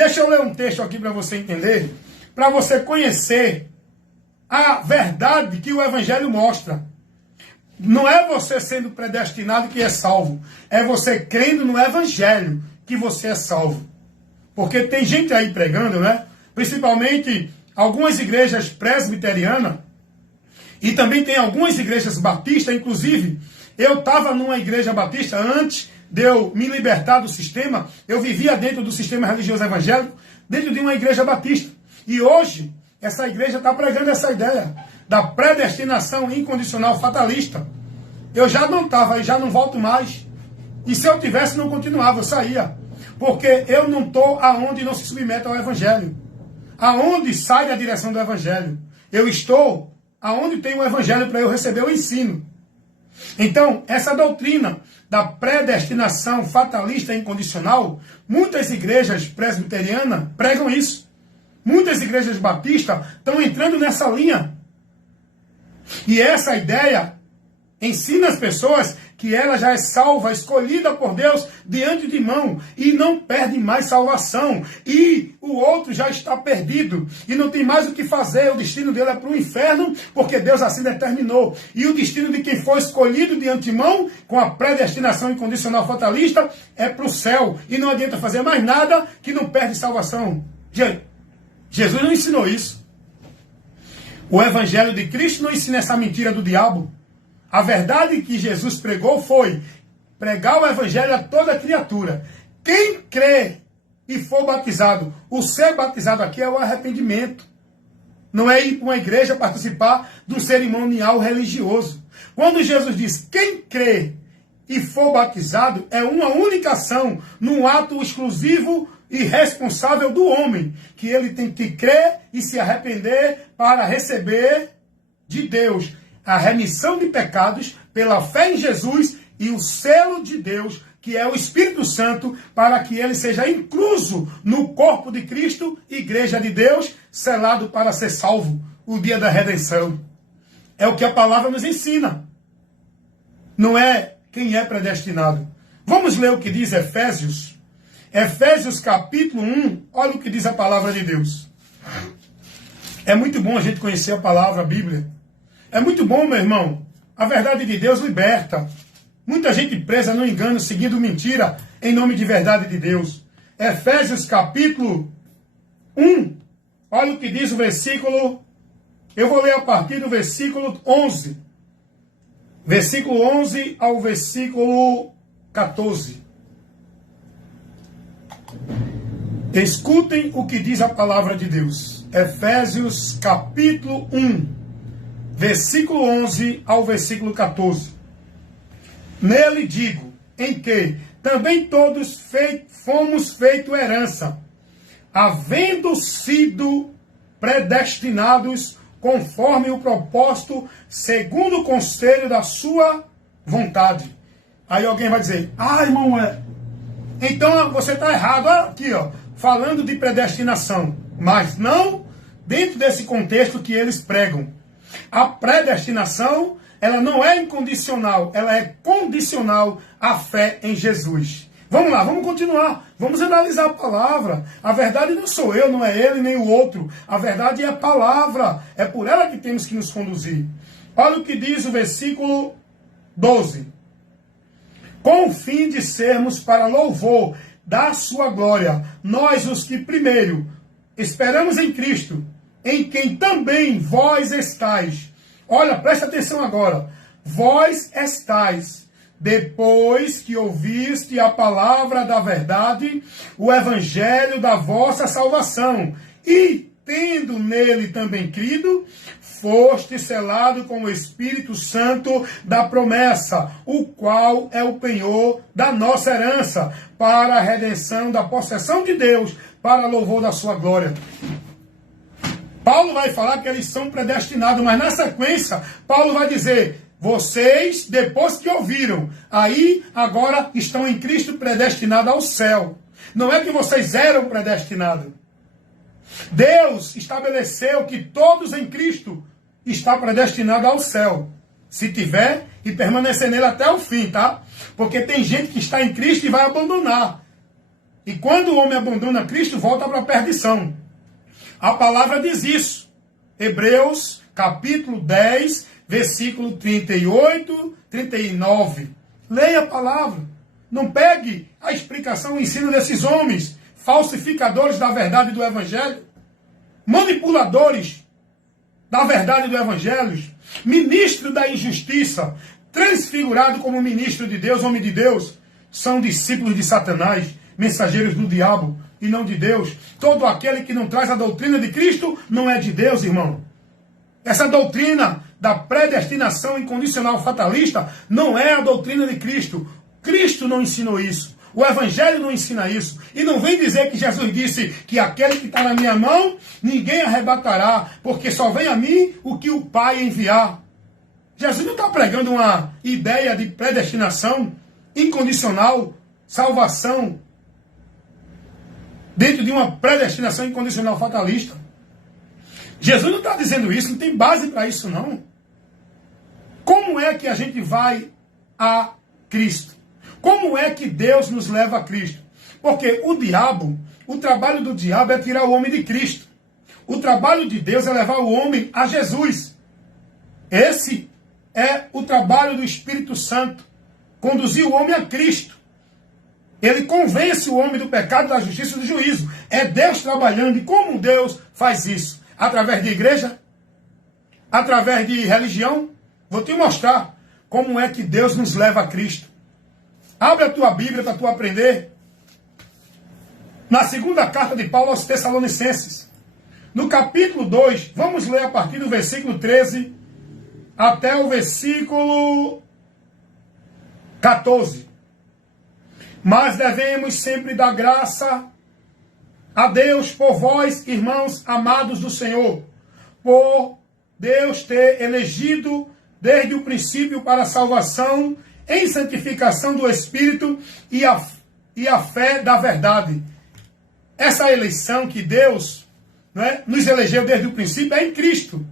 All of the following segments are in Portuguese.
Deixa eu ler um texto aqui para você entender, para você conhecer a verdade que o Evangelho mostra. Não é você sendo predestinado que é salvo, é você crendo no Evangelho que você é salvo. Porque tem gente aí pregando, né? Principalmente algumas igrejas presbiterianas, e também tem algumas igrejas batistas, inclusive, eu estava numa igreja batista antes de eu me libertar do sistema, eu vivia dentro do sistema religioso evangélico, dentro de uma igreja batista. E hoje, essa igreja está pregando essa ideia da predestinação incondicional fatalista. Eu já não estava e já não volto mais. E se eu tivesse, não continuava, eu saía. Porque eu não estou aonde não se submete ao Evangelho. Aonde sai a direção do Evangelho. Eu estou aonde tem o Evangelho para eu receber o ensino. Então, essa doutrina da predestinação fatalista incondicional, muitas igrejas presbiterianas pregam isso. Muitas igrejas batistas estão entrando nessa linha. E essa ideia ensina as pessoas que ela já é salva, escolhida por Deus diante de mão, e não perde mais salvação. E o outro já está perdido, e não tem mais o que fazer, o destino dele é para o inferno, porque Deus assim determinou. E o destino de quem foi escolhido de antemão, com a predestinação incondicional fatalista, é para o céu. E não adianta fazer mais nada que não perde salvação. Jesus não ensinou isso. O Evangelho de Cristo não ensina essa mentira do diabo. A verdade que Jesus pregou foi pregar o Evangelho a toda criatura. Quem crê e for batizado, o ser batizado aqui é o arrependimento. Não é ir para uma igreja participar de um cerimonial religioso. Quando Jesus diz quem crê e for batizado, é uma única ação, num ato exclusivo e responsável do homem, que ele tem que crer e se arrepender para receber de Deus a remissão de pecados pela fé em Jesus e o selo de Deus, que é o Espírito Santo, para que ele seja incluso no corpo de Cristo, igreja de Deus, selado para ser salvo, o dia da redenção. É o que a palavra nos ensina. Não é quem é predestinado. Vamos ler o que diz Efésios. Efésios capítulo 1, olha o que diz a palavra de Deus. É muito bom a gente conhecer a palavra, a Bíblia. É muito bom, meu irmão. A verdade de Deus liberta. Muita gente presa no engano, seguindo mentira, em nome de verdade de Deus. Efésios capítulo 1. Olha o que diz o versículo. Eu vou ler a partir do versículo 11. Versículo 11 ao versículo 14. Escutem o que diz a palavra de Deus. Efésios capítulo 1. Versículo 11 ao versículo 14. Nele digo, em que também todos fomos feito herança, havendo sido predestinados conforme o propósito, segundo o conselho da sua vontade. Aí alguém vai dizer, irmão, então você está errado. Aqui, falando de predestinação. Mas não dentro desse contexto que eles pregam. A predestinação, ela não é incondicional, ela é condicional à fé em Jesus. Vamos lá, vamos continuar. Vamos analisar a palavra. A verdade não sou eu, não é ele, nem o outro. A verdade é a palavra. É por ela que temos que nos conduzir. Olha o que diz o versículo 12. Com o fim de sermos para louvor da sua glória, nós os que primeiro esperamos em Cristo, em quem também vós estáis. Olha, presta atenção agora. Vós estáis, depois que ouviste a palavra da verdade, o evangelho da vossa salvação, e, tendo nele também crido, foste selado com o Espírito Santo da promessa, o qual é o penhor da nossa herança, para a redenção da possessão de Deus, para louvor da sua glória. Paulo vai falar que eles são predestinados, mas na sequência, Paulo vai dizer, vocês, depois que ouviram, aí agora estão em Cristo predestinados ao céu. Não é que vocês eram predestinados. Deus estabeleceu que todos em Cristo estão predestinados ao céu. Se tiver e permanecer nele até o fim, tá? Porque tem gente que está em Cristo e vai abandonar. E quando o homem abandona Cristo, volta para a perdição. A palavra diz isso. Hebreus, capítulo 10, versículo 38, 39. Leia a palavra. Não pegue a explicação, o ensino desses homens, falsificadores da verdade do Evangelho, manipuladores da verdade do Evangelho, ministro da injustiça, transfigurado como ministro de Deus, homem de Deus, são discípulos de Satanás, mensageiros do diabo e não de Deus. Todo aquele que não traz a doutrina de Cristo não é de Deus, irmão. Essa doutrina da predestinação incondicional fatalista não é a doutrina de Cristo. Cristo não ensinou isso. O Evangelho não ensina isso. E não vem dizer que Jesus disse que aquele que está na minha mão, ninguém arrebatará, porque só vem a mim o que o Pai enviar. Jesus não está pregando uma ideia de predestinação incondicional, salvação, dentro de uma predestinação incondicional fatalista. Jesus não está dizendo isso, não tem base para isso não. Como é que a gente vai a Cristo? Como é que Deus nos leva a Cristo? Porque o trabalho do diabo é tirar o homem de Cristo. O trabalho de Deus é levar o homem a Jesus. Esse é o trabalho do Espírito Santo. Conduzir o homem a Cristo. Ele convence o homem do pecado, da justiça e do juízo. É Deus trabalhando. E como Deus faz isso? Através de igreja? Através de religião? Vou te mostrar como é que Deus nos leva a Cristo. Abre a tua Bíblia para tu aprender. Na segunda carta de Paulo aos Tessalonicenses. No capítulo 2, vamos ler a partir do versículo 13 até o versículo 14. Mas devemos sempre dar graça a Deus por vós, irmãos amados do Senhor, por Deus ter elegido desde o princípio para a salvação, em santificação do Espírito e a fé da verdade. Essa eleição que Deus nos elegeu desde o princípio é em Cristo,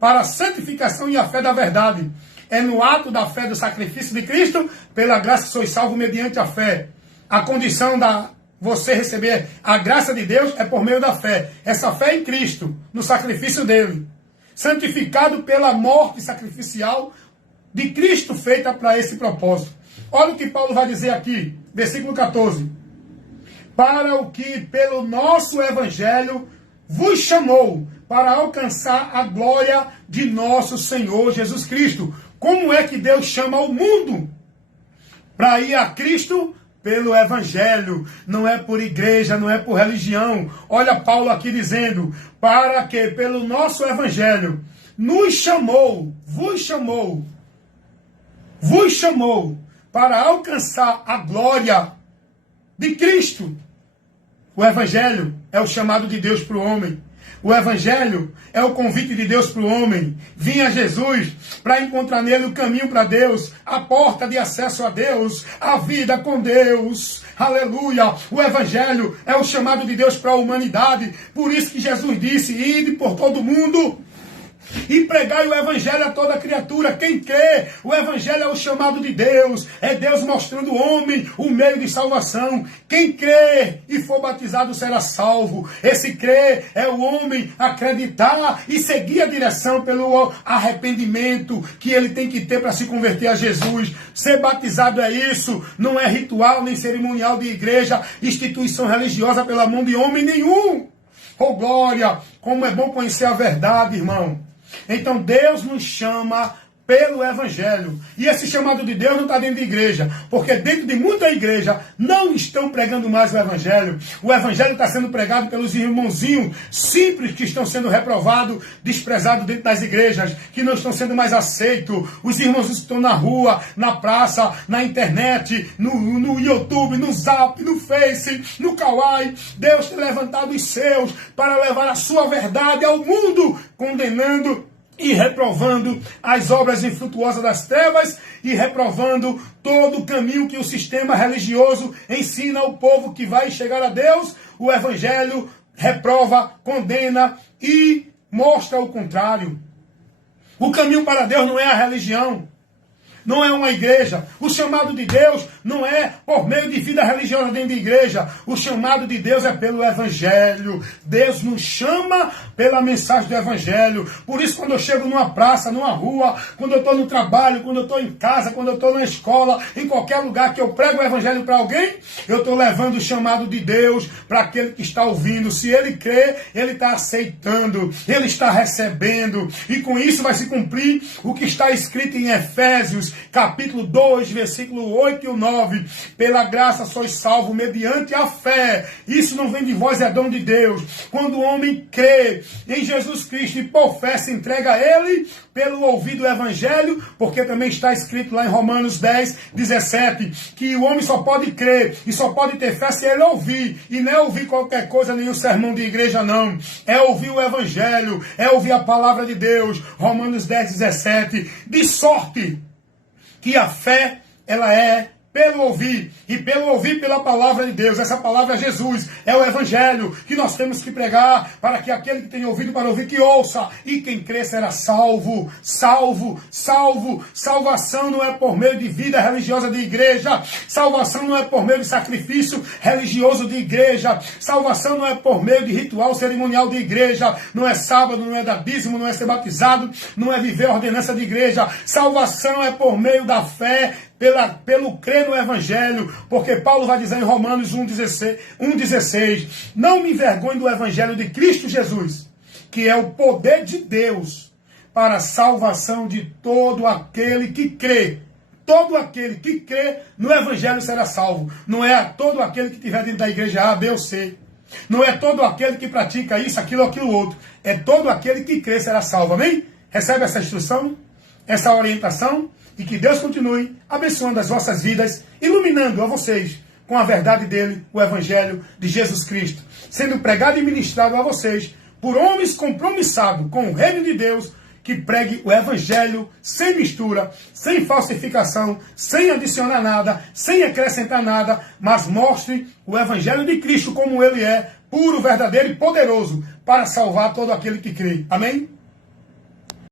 para a santificação e a fé da verdade. É no ato da fé do sacrifício de Cristo, pela graça sois salvos mediante a fé. A condição da você receber a graça de Deus é por meio da fé. Essa fé é em Cristo, no sacrifício dele. Santificado pela morte sacrificial de Cristo feita para esse propósito. Olha o que Paulo vai dizer aqui, versículo 14. Para o que pelo nosso Evangelho vos chamou, para alcançar a glória de nosso Senhor Jesus Cristo. Como é que Deus chama o mundo? Para ir a Cristo pelo Evangelho. Não é por igreja, não é por religião. Olha Paulo aqui dizendo, para que pelo nosso Evangelho nos chamou, vos chamou para alcançar a glória de Cristo. O Evangelho é o chamado de Deus para o homem. O Evangelho é o convite de Deus para o homem. Vinha Jesus para encontrar nele o caminho para Deus, a porta de acesso a Deus, a vida com Deus. Aleluia! O Evangelho é o chamado de Deus para a humanidade. Por isso que Jesus disse, ide por todo mundo e pregai o Evangelho a toda criatura. Quem crê, o Evangelho é o chamado de Deus. É Deus mostrando ao homem o meio de salvação. Quem crê e for batizado será salvo. Esse crer é o homem acreditar e seguir a direção pelo arrependimento que ele tem que ter para se converter a Jesus. Ser batizado é isso. Não é ritual nem cerimonial de igreja, instituição religiosa pela mão de homem nenhum. Oh glória, como é bom conhecer a verdade, irmão. Então Deus nos chama pelo Evangelho. E esse chamado de Deus não está dentro de igreja, porque dentro de muita igreja não estão pregando mais o Evangelho. O Evangelho está sendo pregado pelos irmãozinhos simples que estão sendo reprovados, desprezados dentro das igrejas, que não estão sendo mais aceitos. Os irmãozinhos que estão na rua, na praça, na internet, no YouTube, no Zap, no Face, no Kawaii. Deus tem levantado os seus para levar a sua verdade ao mundo, condenando e reprovando as obras infrutuosas das trevas e reprovando todo o caminho que o sistema religioso ensina ao povo que vai chegar a Deus. O Evangelho reprova, condena e mostra o contrário. O caminho para Deus não é a religião. não é uma igreja. O chamado de Deus não é por meio de vida religiosa dentro de igreja. O chamado de Deus é pelo Evangelho. Deus nos chama pela mensagem do Evangelho. Por isso, quando eu chego numa praça, numa rua, quando eu estou no trabalho, quando eu estou em casa, quando eu estou na escola, em qualquer lugar que eu prego o Evangelho para alguém, eu estou levando o chamado de Deus para aquele que está ouvindo. Se ele crê, ele está aceitando, ele está recebendo. E com isso vai se cumprir o que está escrito em Efésios, capítulo 2, versículo 8 e 9. Pela graça sois salvos mediante a fé. Isso não vem de vós, é dom de Deus. Quando o homem crê em Jesus Cristo e por fé se entrega a ele, pelo ouvido do Evangelho, porque também está escrito lá em Romanos 10, 17, que o homem só pode crer e só pode ter fé se ele ouvir. E não é ouvir qualquer coisa, nenhum sermão de igreja, não. É ouvir o Evangelho, é ouvir a palavra de Deus. Romanos 10, 17. De sorte que a fé, ela é pelo ouvir, e pelo ouvir pela palavra de Deus. Essa palavra é Jesus, é o Evangelho que nós temos que pregar, para que aquele que tem ouvido para ouvir, que ouça, e quem crê será salvo, salvo, salvo. Salvação não é por meio de vida religiosa de igreja, salvação não é por meio de sacrifício religioso de igreja, salvação não é por meio de ritual cerimonial de igreja, não é sábado, não é dar dízimo, não é ser batizado, não é viver a ordenança de igreja. Salvação é por meio da fé, pelo crer no Evangelho, porque Paulo vai dizer em Romanos 1,16, não me envergonhe do Evangelho de Cristo Jesus, que é o poder de Deus para a salvação de todo aquele que crê. Todo aquele que crê no Evangelho será salvo. Não é todo aquele que estiver dentro da igreja A, B ou C. Não é todo aquele que pratica isso, aquilo ou aquilo outro. É todo aquele que crê será salvo. Amém? Recebe essa instrução, essa orientação? E que Deus continue abençoando as vossas vidas, iluminando a vocês com a verdade dele, o Evangelho de Jesus Cristo, sendo pregado e ministrado a vocês por homens compromissados com o reino de Deus, que pregue o Evangelho sem mistura, sem falsificação, sem adicionar nada, sem acrescentar nada, mas mostre o Evangelho de Cristo como ele é, puro, verdadeiro e poderoso, para salvar todo aquele que crê. Amém?